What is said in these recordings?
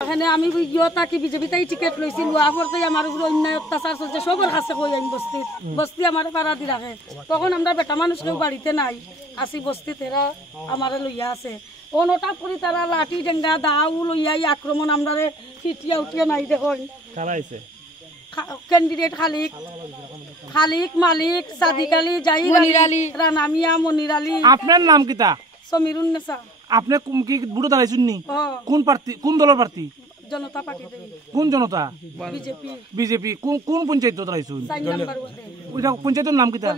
এখানে আমি ইয়তা কি বিজেপিতেই টিকেট লইছি লোয়া পড়তে আমার উপর অন্যায় অত্যাচার চলছে সবার কাছে কই আমি বস্তি আমার পাড়া দি রাখে তখন আমরা বেটা মানুষ কেউ বাড়িতে নাই আসি বস্তিতে এরা আমার লইয়া আছে অনটা করি তারা লাঠি ডেঙ্গা দাও লইয়াই আক্রমণ আমরা ফিটিয়া উঠিয়া নাই দেখুন ক্যান্ডিডেট খালিক মালিক সাদিক আলী জাহির আলী রানামিয়া মনির আলী। আপনার নাম কিতা? সমীরুন্নেসা। আপনি কি বুড়ো দাঁড়াইছেন নি? কোন প্রার্থী, কোন দলের প্রার্থী? জনতা পার্টি। কোন জনতা? বিজেপি। বিজেপি কোন পঞ্চায়েত দাঁড়াইছেন? ওইটা পঞ্চায়েতের নাম কিতা?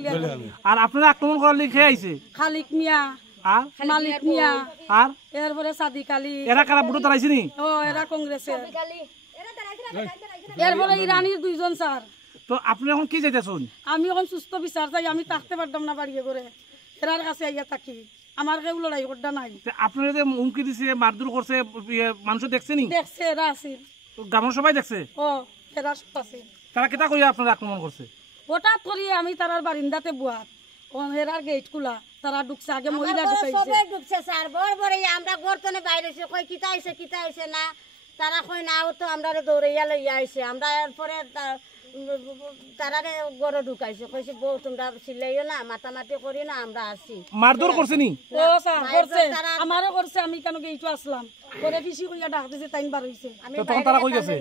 আর আপনারা আক্রমণ করার লিখে আইছে খালিক মিয়া আর মালিক মিয়া আর এরপরে সাদিক আলী। এরা কারা বুড়ো দাঁড়াইছে নি? ও এরা কংগ্রেসের। এরপরে ইরানির দুইজন স্যার। তো আপনি এখন কি চাইতেছেন? আমি এখন সুস্থ বিচার চাই, আমি থাকতে পারতাম না বাড়িয়ে করে এরার কাছে আইয়া থাকি আমার কেউ লড়াই করতে নাই। আপনারা যে হুমকি দিছে মারধর করছে মানুষ দেখছে নি? দেখছে এরা আছে গ্রামের সবাই দেখছে? ও এরা আছে। তারা কেটা কইয়া আপনারা আক্রমণ করছে? হঠাৎ করি আমি তারার বারিন্দাতে বুয়াত হেরার গেট খোলা তারা ঢুকছে আগে মহিলা ঢুকছে স্যার বড় বড় আমরা গর্তনে বাইরে কই কিতা আইছে না তারা কই না তো আমরা দৌড়াইয়া লইয়া আইছে আমরা এরপরে তারা গড়ে ঢুকাইছে কইছে বউ তোমরা চিল্লাইও না মাতামাতি করি না আমরা আসি। মারধর করছে নি? ও স্যার করছে আমারও করছে আমি কেন গেইটো আসলাম করে পিছি কইয়া ডাক দিছে তাইন বার হইছে। তখন তারা কই গেছে?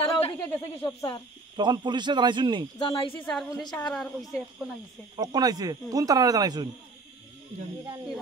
তারা ওদিকে গেছে কি সব স্যার। তখন পুলিশে জানাইছুন নি? জানাইছি স্যার পুলিশ আর কইছে এখন আইছে। কোন আইছে? কোন তারারে জানাইছুন? ইরানি।